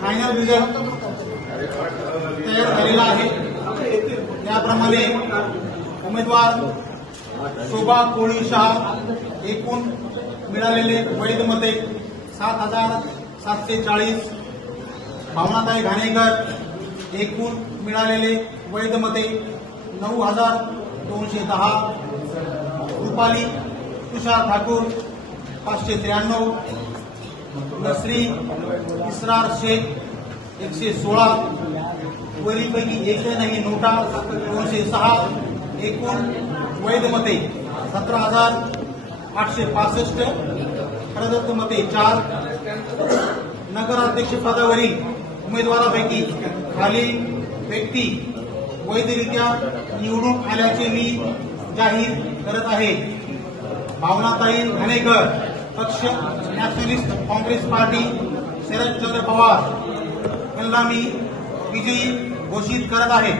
Final result तयार झालेला आहे। त्याप्रमाणे उमेदवार शोभा कोळी शाह एकूण मिळालेले वैध मते 7,740, भावनाताई घाणेकर एकूण मिळालेले वैध मते 9,210, रुपाली तुषार ठाकूर 593, नसरी इसरार शेख 116, वरीपैकी एकही नोटा 206, एकूण वैध मते 17,865, प्रदत्त मते 4। नगराध्यक्ष पदावरील उमेदवारापैकी खालील व्यक्ती वैधरित्या निवडून आल्याचे मी जाहीर करत आहे। भावनाताई घाणेकर पक्ष नॅशनलिस्ट काँग्रेस पार्टी शरदचंद्र पवार यांना मी विजयी घोषित करत आहे।